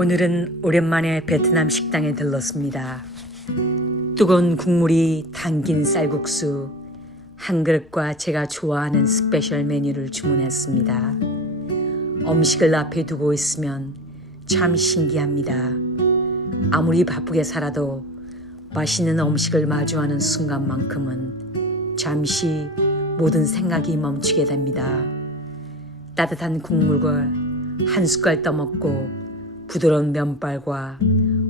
오늘은 오랜만에 베트남 식당에 들렀습니다. 뜨거운 국물이 담긴 쌀국수 한 그릇과 제가 좋아하는 스페셜 메뉴를 주문했습니다. 음식을 앞에 두고 있으면 참 신기합니다. 아무리 바쁘게 살아도 맛있는 음식을 마주하는 순간만큼은 잠시 모든 생각이 멈추게 됩니다. 따뜻한 국물과 한 숟갈 떠먹고 부드러운 면발과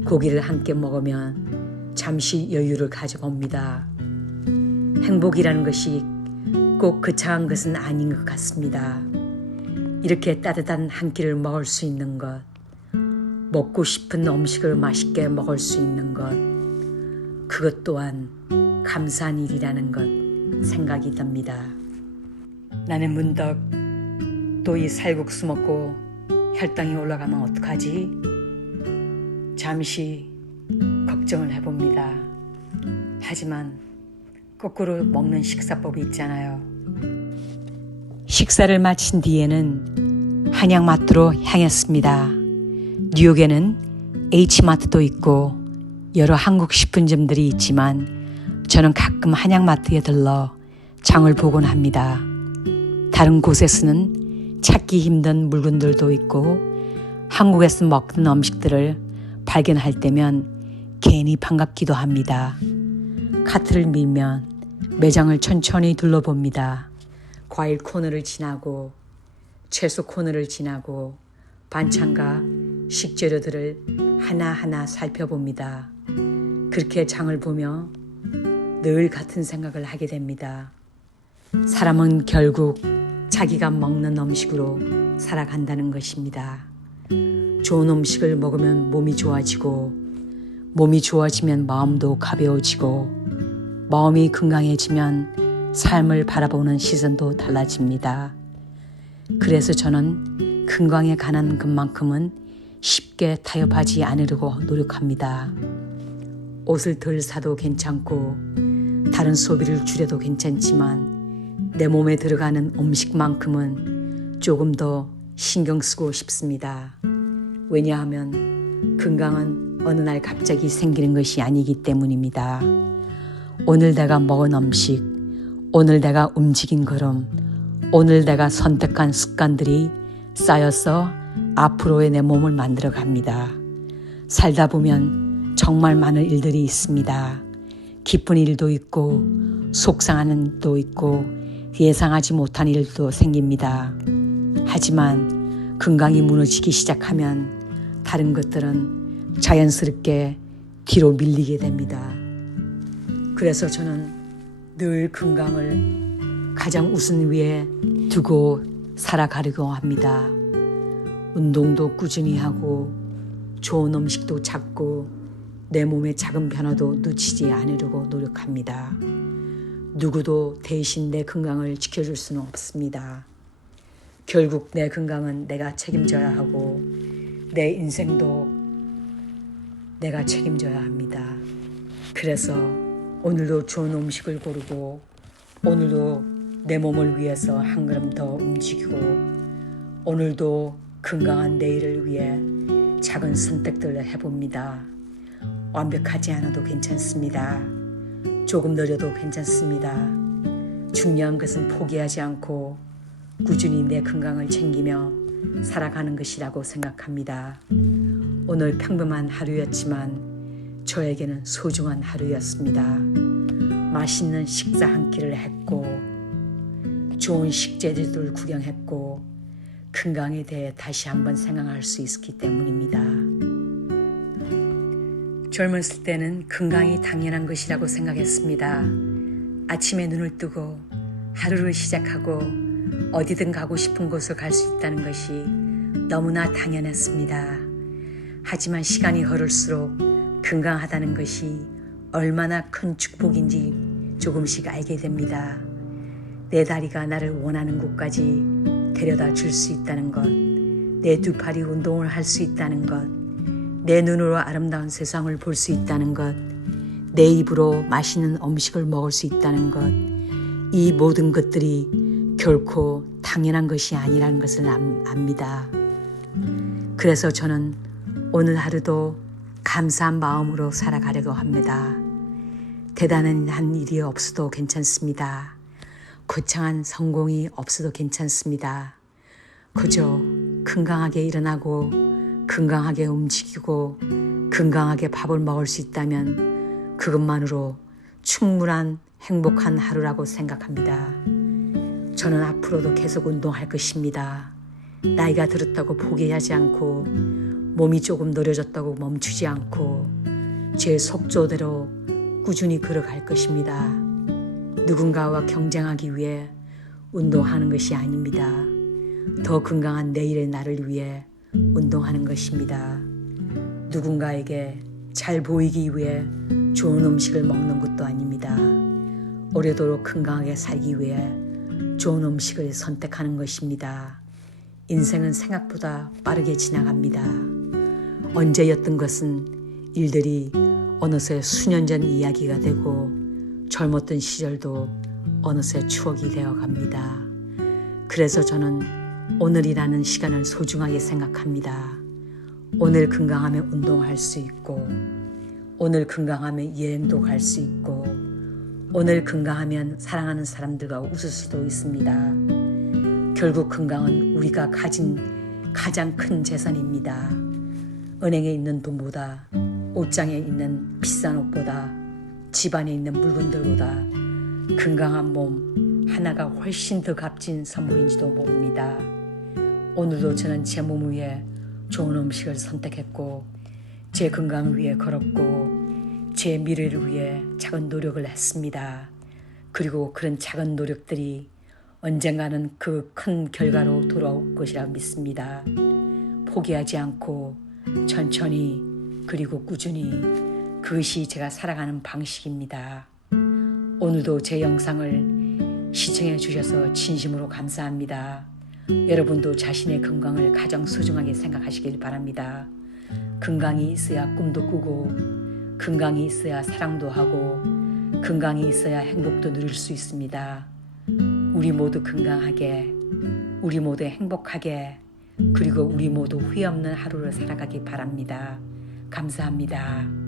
고기를 함께 먹으면 잠시 여유를 가져옵니다. 행복이라는 것이 꼭 거창한 것은 아닌 것 같습니다. 이렇게 따뜻한 한 끼를 먹을 수 있는 것, 먹고 싶은 음식을 맛있게 먹을 수 있는 것, 그것 또한 감사한 일이라는 것 생각이 듭니다. 나는 문득 또 이 쌀국수 먹고 혈당이 올라가면 어떡하지? 잠시 걱정을 해봅니다. 하지만 거꾸로 먹는 식사법이 있잖아요. 식사를 마친 뒤에는 한약마트로 향했습니다. 뉴욕에는 H마트도 있고 여러 한국 식품점들이 있지만 저는 가끔 한약마트에 들러 장을 보곤 합니다. 다른 곳에서는 찾기 힘든 물건들도 있고 한국에서 먹던 음식들을 발견할 때면 괜히 반갑기도 합니다. 카트를 밀면 매장을 천천히 둘러봅니다. 과일 코너를 지나고 채소 코너를 지나고 반찬과 식재료들을 하나하나 살펴봅니다. 그렇게 장을 보며 늘 같은 생각을 하게 됩니다. 사람은 결국 자기가 먹는 음식으로 살아간다는 것입니다. 좋은 음식을 먹으면 몸이 좋아지고 몸이 좋아지면 마음도 가벼워지고 마음이 건강해지면 삶을 바라보는 시선도 달라집니다. 그래서 저는 건강에 관한 것만큼은 쉽게 타협하지 않으려고 노력합니다. 옷을 덜 사도 괜찮고 다른 소비를 줄여도 괜찮지만 내 몸에 들어가는 음식만큼은 조금 더 신경 쓰고 싶습니다. 왜냐하면 건강은 어느 날 갑자기 생기는 것이 아니기 때문입니다. 오늘 내가 먹은 음식, 오늘 내가 움직인 걸음, 오늘 내가 선택한 습관들이 쌓여서 앞으로의 내 몸을 만들어 갑니다. 살다 보면 정말 많은 일들이 있습니다. 기쁜 일도 있고 속상한 일도 있고 예상하지 못한 일도 생깁니다. 하지만 건강이 무너지기 시작하면 다른 것들은 자연스럽게 뒤로 밀리게 됩니다. 그래서 저는 늘 건강을 가장 우선 위에 두고 살아가려고 합니다. 운동도 꾸준히 하고 좋은 음식도 찾고 내 몸의 작은 변화도 놓치지 않으려고 노력합니다. 누구도 대신 내 건강을 지켜줄 수는 없습니다. 결국 내 건강은 내가 책임져야 하고 내 인생도 내가 책임져야 합니다. 그래서 오늘도 좋은 음식을 고르고 오늘도 내 몸을 위해서 한 걸음 더 움직이고 오늘도 건강한 내일을 위해 작은 선택들을 해봅니다. 완벽하지 않아도 괜찮습니다. 조금 느려도 괜찮습니다. 중요한 것은 포기하지 않고 꾸준히 내 건강을 챙기며 살아가는 것이라고 생각합니다. 오늘 평범한 하루였지만 저에게는 소중한 하루였습니다. 맛있는 식사 한 끼를 했고 좋은 식재료들 구경했고 건강에 대해 다시 한번 생각할 수 있었기 때문입니다. 젊었을 때는 건강이 당연한 것이라고 생각했습니다. 아침에 눈을 뜨고 하루를 시작하고 어디든 가고 싶은 곳을 갈 수 있다는 것이 너무나 당연했습니다. 하지만 시간이 흐를수록 건강하다는 것이 얼마나 큰 축복인지 조금씩 알게 됩니다. 내 다리가 나를 원하는 곳까지 데려다 줄 수 있다는 것, 내 두 팔이 운동을 할 수 있다는 것, 내 눈으로 아름다운 세상을 볼 수 있다는 것, 내 입으로 맛있는 음식을 먹을 수 있다는 것, 이 모든 것들이 결코 당연한 것이 아니라는 것을 압니다. 그래서 저는 오늘 하루도 감사한 마음으로 살아가려고 합니다. 대단한 일이 없어도 괜찮습니다. 거창한 성공이 없어도 괜찮습니다. 그저 건강하게 일어나고 건강하게 움직이고 건강하게 밥을 먹을 수 있다면 그것만으로 충분한 행복한 하루라고 생각합니다. 저는 앞으로도 계속 운동할 것입니다. 나이가 들었다고 포기하지 않고 몸이 조금 느려졌다고 멈추지 않고 제 속조대로 꾸준히 걸어갈 것입니다. 누군가와 경쟁하기 위해 운동하는 것이 아닙니다. 더 건강한 내일의 나를 위해 운동하는 것입니다. 누군가에게 잘 보이기 위해 좋은 음식을 먹는 것도 아닙니다. 오래도록 건강하게 살기 위해 좋은 음식을 선택하는 것입니다. 인생은 생각보다 빠르게 지나갑니다. 언제였던 것은 일들이 어느새 수년 전 이야기가 되고 젊었던 시절도 어느새 추억이 되어 갑니다. 그래서 저는 오늘이라는 시간을 소중하게 생각합니다. 오늘 건강하면 운동할 수 있고 오늘 건강하면 여행도 갈 수 있고 오늘 건강하면 사랑하는 사람들과 웃을 수도 있습니다. 결국 건강은 우리가 가진 가장 큰 재산입니다. 은행에 있는 돈보다 옷장에 있는 비싼 옷보다 집안에 있는 물건들보다 건강한 몸 하나가 훨씬 더 값진 선물인지도 모릅니다. 오늘도 저는 제 몸을 위해 좋은 음식을 선택했고 제 건강을 위해 걸었고 제 미래를 위해 작은 노력을 했습니다. 그리고 그런 작은 노력들이 언젠가는 그 큰 결과로 돌아올 것이라 믿습니다. 포기하지 않고 천천히 그리고 꾸준히 그것이 제가 살아가는 방식입니다. 오늘도 제 영상을 시청해 주셔서 진심으로 감사합니다. 여러분도 자신의 건강을 가장 소중하게 생각하시길 바랍니다. 건강이 있어야 꿈도 꾸고 건강이 있어야 사랑도 하고 건강이 있어야 행복도 누릴 수 있습니다. 우리 모두 건강하게 우리 모두 행복하게 그리고 우리 모두 후회 없는 하루를 살아가기 바랍니다. 감사합니다.